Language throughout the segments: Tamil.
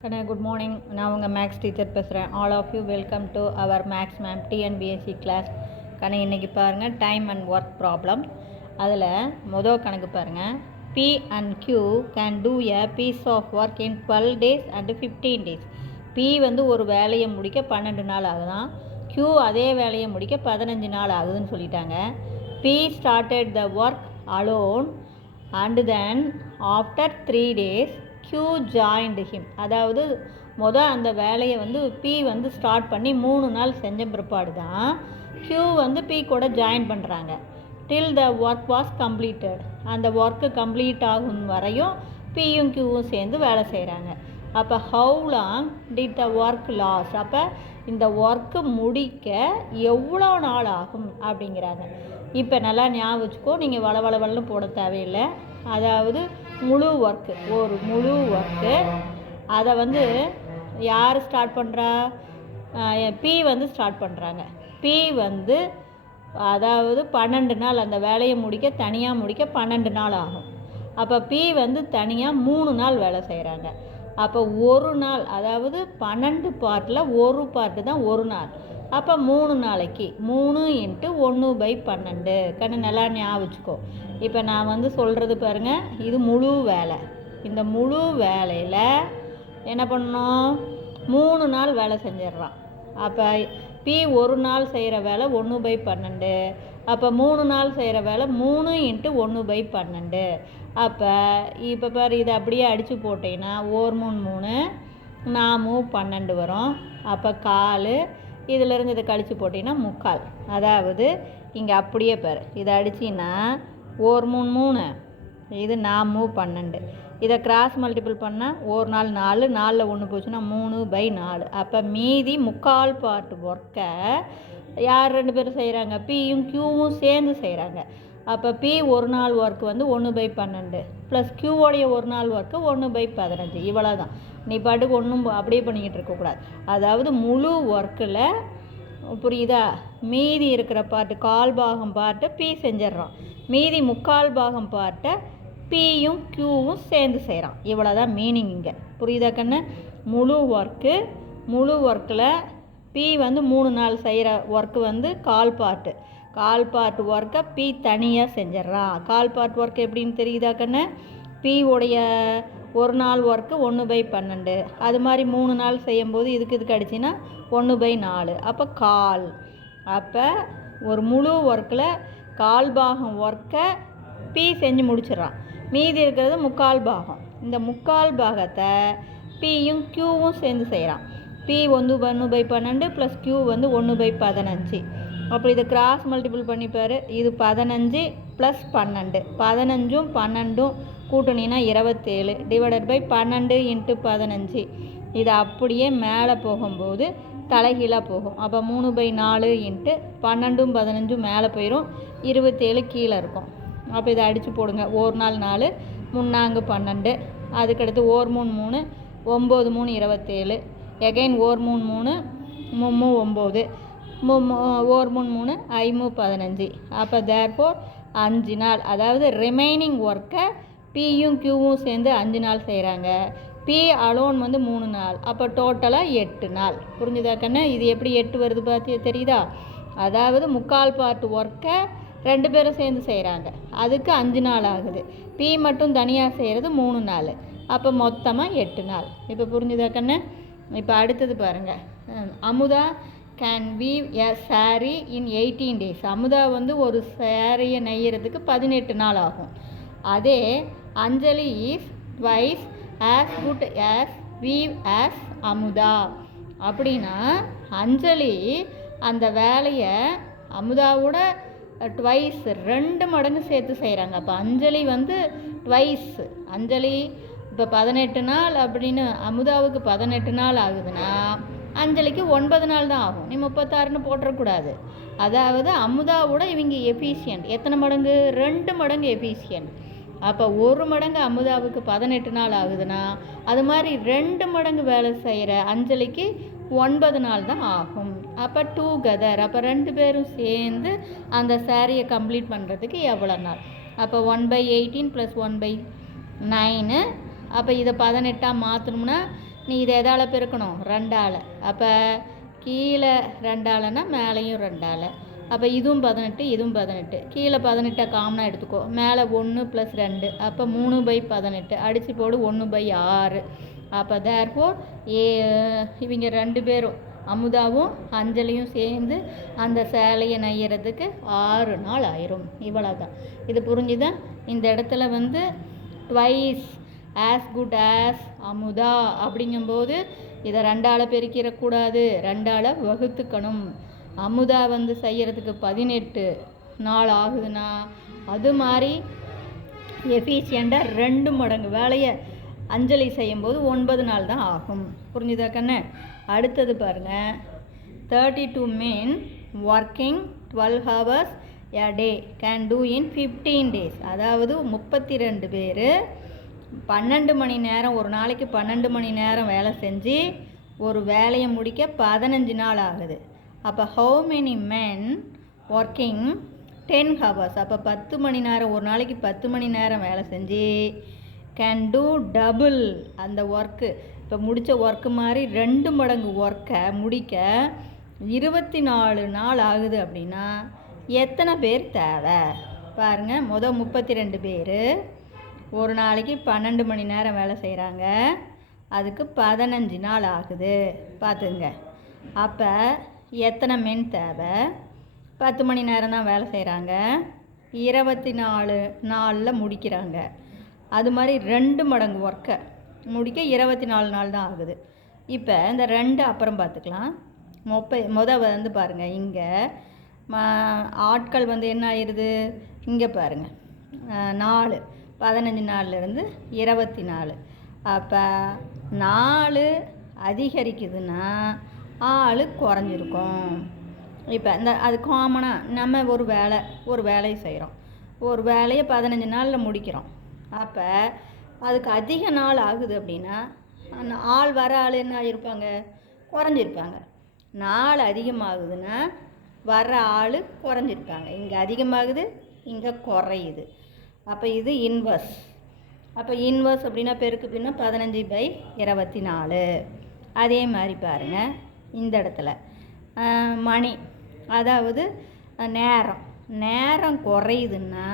Good morning. நான் உங்கள் மேக்ஸ் டீச்சர் பேசுகிறேன். All of you welcome to our maths ma'am TNPSC class. இன்றைக்கி பாருங்கள் டைம் அண்ட் ஒர்க் ப்ராப்ளம். அதில் மொதல் கணக்கு பாருங்கள். P and Q can do a piece of work in 12 days and 15 days. P ஒரு வேலையை முடிக்க 12 நாள் ஆகுதான். Q அதே வேலையை முடிக்க 15 நாள் ஆகுதுன்னு சொல்லிட்டாங்க. P started the work alone and then after 3 days Q joined him. அதாவது அந்த வேலையை P ஸ்டார்ட் பண்ணி 3 நாள் செஞ்ச பிற்பாடு தான் Q P கூட ஜாயின் பண்ணுறாங்க. Till the work was completed. அந்த ஒர்க்கு கம்ப்ளீட் ஆகும் வரையும் பியும் கியூவும் சேர்ந்து வேலை செய்கிறாங்க. அப்போ how long did the work last. அப்போ இந்த ஒர்க்கு முடிக்க எவ்வளோ நாள் ஆகும் அப்படிங்கிறாங்க. இப்போ நல்லா ஞாபகம் வச்சுக்கோ, நீங்கள் வளவளவல்னு போட தேவையில்லை. அதாவது முழு ஒர்க்கு, ஒரு முழு ஒர்க்கு அதை யார் ஸ்டார்ட் பண்ணுறா? பி ஸ்டார்ட் பண்ணுறாங்க. பி அதாவது 12 நாள் அந்த வேலையை தனியாக முடிக்க 12 நாள் ஆகும். அப்போ பி தனியாக 3 நாள் வேலை செய்கிறாங்க. அப்போ ஒரு நாள், அதாவது 12 பார்ட்டில் ஒரு பார்ட்டு தான் ஒரு நாள். அப்போ 3 நாளைக்கு 3 × 1/12. நல்லா ஞாபகம் வச்சுக்கோ. இப்போ நான் சொல்கிறது பாருங்கள், இது முழு வேலை. இந்த முழு வேலையில் என்ன பண்ணணும்? 3 நாள் வேலை செஞ்சிடுறான். அப்போ பி ஒரு நாள் செய்கிற வேலை 1/12. அப்போ 3 நாள் செய்கிற வேலை 3 × 1/12. அப்போ இப்போ பாரு, இதை அப்படியே அடித்து போட்டிங்கன்னா 1 3 3 4 12 வரும். அப்போ 1/4, இதிலேருந்து இதை கழித்து போட்டிங்கன்னா 3/4. அதாவது இங்கே அப்படியே பாரு, இதை அடிச்சின்னா 1 3 3, இது 4 12. இதை கிராஸ் மல்டிபிள் பண்ணால் 1 நாள் 4, 4ல் 1 போச்சுன்னா 3/4. அப்போ மீதி 3/4 பார்ட் ஒர்க்கை யார் 2 பேரும் செய்கிறாங்க? பியும் கியூவும் சேர்ந்து செய்கிறாங்க. அப்போ பி ஒரு நாள் ஒர்க்கு 1/12 ப்ளஸ் கியூவோடைய ஒரு நாள் ஒர்க்கு 1/15. இவ்வளோ தான். நீ பாட்டுக்கு ஒன்றும் அப்படியே பண்ணிக்கிட்டு இருக்கக்கூடாது. அதாவது முழு ஒர்க்கில் புரியுதா, மீதி இருக்கிற பார்ட்டு 1/4 பாகம் பார்ட்டை பி செஞ்சிட்றான். மீதி 3/4 பாகம் பார்ட்டை பியும் கியூவும் சேர்ந்து செய்கிறான். இவ்வளோ தான் மீனிங் இங்கே. புரியுதா கண்ணு? முழு ஒர்க்கில் பி 3 நாள் செய்கிற ஒர்க்கு 1/4 பார்ட்டு. 1/4 பார்ட் ஒர்க்கை பி தனியாக செஞ்சிட்றான். 1/4 பார்ட் ஒர்க் எப்படின்னு தெரியுதா கண்ணு? பி உடைய ஒரு நாள் ஒர்க்கு 1/12. அது மாதிரி 3 நாள் செய்யும்போது இதுக்கு அடிச்சின்னா 1/4. அப்போ 1/4. அப்போ ஒரு முழு ஒர்க்கில் 1/4 பாகம் ஒர்க்கை பி செஞ்சு முடிச்சிடறான். மீதி இருக்கிறது 3/4 பாகம். இந்த 3/4 பாகத்தை பியும் கியூவும் சேர்ந்து செய்கிறான். P 1/12 plus Q 1/15. அப்போ இதை கிராஸ் மல்டிபிள் பண்ணிப்பார். இது 15 ப்ளஸ் 12. 15ம் 12ம் கூட்டணினா 27 டிவைடட் பை 12 × 15. இது அப்படியே மேலே போகும்போது தலைகீழாக போகும். அப்போ 3/4 × 12ம் 15ம் மேலே போயிடும், 27 கீழே இருக்கும். அப்போ இதை அடித்து போடுங்க. 1 நாள் 4, 3 4 12. அதுக்கடுத்து 1 3 3, 9 3 27. எகைன் 1 3 3, 3 9, 1 3 3 5 15. அப்போ தேர்ஃபோர் 5 நாள். அதாவது ரிமைனிங் ஒர்க்கை பியும் கியூவும் சேர்ந்து 5 நாள் செய்கிறாங்க. பி அலோன் 3 நாள். அப்போ டோட்டலாக 8 நாள். புரிஞ்சுதா கண்ணு? இது எப்படி 8 வருது பார்த்தியா, தெரியுதா? அதாவது 3/4 பார்ட் ஒர்க்கை 2 பேரும் சேர்ந்து செய்கிறாங்க. அதுக்கு 5 நாள் ஆகுது. பி மட்டும் தனியாக செய்கிறது 3 நாள். அப்போ மொத்தமாக 8 நாள். இப்போ புரிஞ்சுதா கண்ணு? இப்போ அடுத்தது பாருங்கள். Amudha can weave a sari in 18 days. Amudha ஒரு சாரியை நெய்யறதுக்கு 18 நாள் ஆகும். அதே Anjali is twice as good as weave as Amudha. அப்படின்னா அஞ்சலி அந்த வேலையை அமுதாவோட ட்வைஸ் 2 மடங்கு சேர்த்து செய்கிறாங்க. அப்போ அஞ்சலி ட்வைஸ். அஞ்சலி இப்போ 18 நாள் அப்படின்னு அமுதாவுக்கு 18 நாள் ஆகுதுன்னா அஞ்சலிக்கு 9 நாள் தான் ஆகும். நீ 36ன்னு போட்டுறக்கூடாது. அதாவது அமுதாவோட இவங்க எஃபிஷியன்ட் எத்தனை மடங்கு? 2 மடங்கு எஃபிஷியன்ட். அப்போ 1 மடங்கு அமுதாவுக்கு 18 நாள் ஆகுதுன்னா அது மாதிரி 2 மடங்கு வேலை செய்கிற அஞ்சலிக்கு 9 நாள் தான் ஆகும். அப்போ டுகெதர், அப்போ 2 பேரும் சேர்ந்து அந்த சாரியை கம்ப்ளீட் பண்ணுறதுக்கு எவ்வளோ நாள்? அப்போ 1/18 + 1/9. அப்போ இதை 18ஆக மாற்றணும்னா நீ இதை எதால் பெருக்கணும் 2ஆல். அப்போ கீழே 2ஆல்னா மேலேயும் 2ஆல். அப்போ இதுவும் 18 இதுவும் 18. கீழே 18 காமனாக எடுத்துக்கோ. மேலே 1 + 2 அப்போ 3/18 அடித்து போடு 1/6. அப்போ தேர்ஃபோர் இவங்க 2 பேரும் அமுதாவும் அஞ்சலியும் சேர்ந்து அந்த சேலையை நெய்யறதுக்கு 6 நாள் ஆயிரும். இவ்வளோதான். இது புரிஞ்சுதான். இந்த இடத்துல வந்து twice as good as Amudha அப்படிங்கும்போது இதை 2ஆல் பெருக்கிடக்கூடாது, 2ஆல் வகுத்துக்கணும். அமுதா வந்து செய்கிறதுக்கு 18 நாள் ஆகுதுன்னா அது மாதிரி எஃபிஷியண்டாக 2 மடங்கு வேலையை அஞ்சலி செய்யும்போது 9 நாள் தான் ஆகும். புரிஞ்சுதா கண்ணு? அடுத்தது பாருங்கள். 32 men working 12 hours a day can do in 15 days. அதாவது 32 பேர் 12 மணி நேரம், ஒரு நாளைக்கு 12 மணி நேரம் வேலை செஞ்சு ஒரு வேலையை முடிக்க 15 நாள் ஆகுது. அப்போ how many men working 10 hours, அப்போ 10 மணி நேரம், ஒரு நாளைக்கு 10 மணி நேரம் வேலை செஞ்சு கேன் டூ டபுள் அந்த ஒர்க்கு, இப்போ முடித்த ஒர்க்கு மாதிரி 2 மடங்கு ஒர்க்கை முடிக்க 24 நாள் ஆகுது. அப்படின்னா எத்தனை பேர் தேவை பாருங்கள். 32 பேர் ஒரு நாளைக்கு 12 மணி நேரம் வேலை செய்கிறாங்க, அதுக்கு 15 நாள் ஆகுது பார்த்துங்க. அப்போ எத்தனை மென் தேவை? 10 மணி நேரம் தான் வேலை செய்கிறாங்க, 24 நாளில் முடிக்கிறாங்க. அது மாதிரி 2 மடங்கு ஒர்க்கை முடிக்க 24 நாள் தான் ஆகுது. இப்போ இந்த 2 அப்புறம் பார்த்துக்கலாம். வந்து பாருங்கள், இங்கே ஆட்கள் வந்து என்ன ஆயிடுது, இங்கே பாருங்கள் 4 15 நாள்லேருந்து 24. அப்போ 4 அதிகரிக்குதுன்னா ஆள் குறைஞ்சிருக்கும். இப்போ இந்த அது காமனாக நம்ம ஒரு வேலையை செய்கிறோம், ஒரு வேலையை 15 நாளில் முடிக்கிறோம். அப்போ அதுக்கு அதிக நாள் ஆகுது அப்படின்னா அந்த ஆள் என்ன ஆகியிருப்பாங்க, குறைஞ்சிருப்பாங்க. நாள் அதிகமாகுதுன்னா வர்ற ஆள் குறைஞ்சிருப்பாங்க. இங்கே அதிகமாகுது, இங்கே குறையுது. அப்போ இது இன்வர்ஸ். அப்போ இன்வர்ஸ் அப்படின்னா பெருக்கு அப்படின்னா 15/24. அதே மாதிரி பாருங்கள் இந்த இடத்துல மணி, அதாவது நேரம் குறையுதுன்னா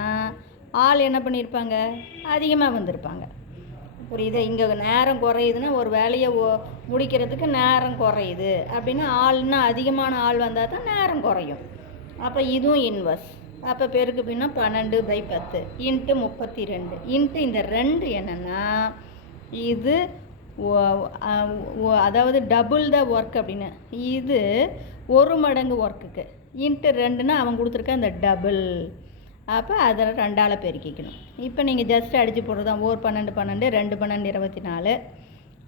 ஆள் என்ன பண்ணியிருப்பாங்க, அதிகமாக வந்திருப்பாங்க. புரியுது? இங்கே நேரம் குறையுதுன்னா ஒரு வேலையை முடிக்கிறதுக்கு நேரம் குறையுது அப்படின்னா ஆள்னா அதிகமான ஆள் வந்தால் தான் நேரம் குறையும். அப்போ இதுவும் இன்வர்ஸ். அப்போ பெருக்கு அப்படின்னா 12/10 இன்ட்டு 32 இன்ட்டு இந்த 2 என்னென்னா இது அதாவது டபுள் த ஒர்க் அப்படின்னு, இது 1 மடங்கு ஒர்க்குக்கு இன்ட்டு 2ன்னா அவன் கொடுத்துருக்க அந்த டபுள். அப்போ அதில் 2ஆல் பெருக்கிக்கணும். இப்போ நீங்கள் ஜஸ்ட் அடித்து போடுறது தான். 1 12 12 2 12 24.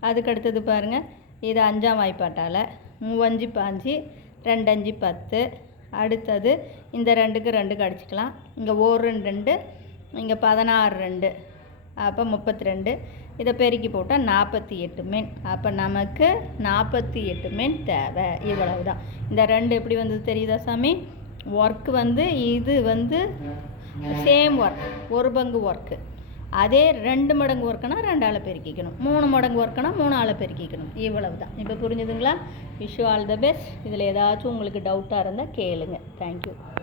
அதுக்கு அடுத்தது பாருங்கள், இது 5ஆம் வாய்ப்பாட்டால் 3 5 5 2 5 10. அடுத்தது இந்த 2க்கு 2க்கு அடிச்சுக்கலாம். இங்கே 1 2 2, இங்கே 16 2, அப்போ 32. இதை பெருக்கி போட்டால் 48 மென். அப்போ நமக்கு 48 மென் தேவை. இவ்வளவு தான். இந்த 2 எப்படி வந்தது தெரியுதா சாமி? ஒர்க்கு வந்து இது வந்து சேம் ஒர்க், 1 பங்கு ஒர்க்கு. அதே 2 மடங்கு ஒர்க்குனா 2ஆல் பெருக்கிக்கணும், 3 மடங்கு ஒர்க்குனா 3ஆல் பெருக்கிக்கணும். இவ்வளவு தான். இப்போ புரிஞ்சுதுங்களா? Wish you all the best. இதில் ஏதாச்சும் உங்களுக்கு டவுட்டாக இருந்தால் கேளுங்க. தேங்க்யூ.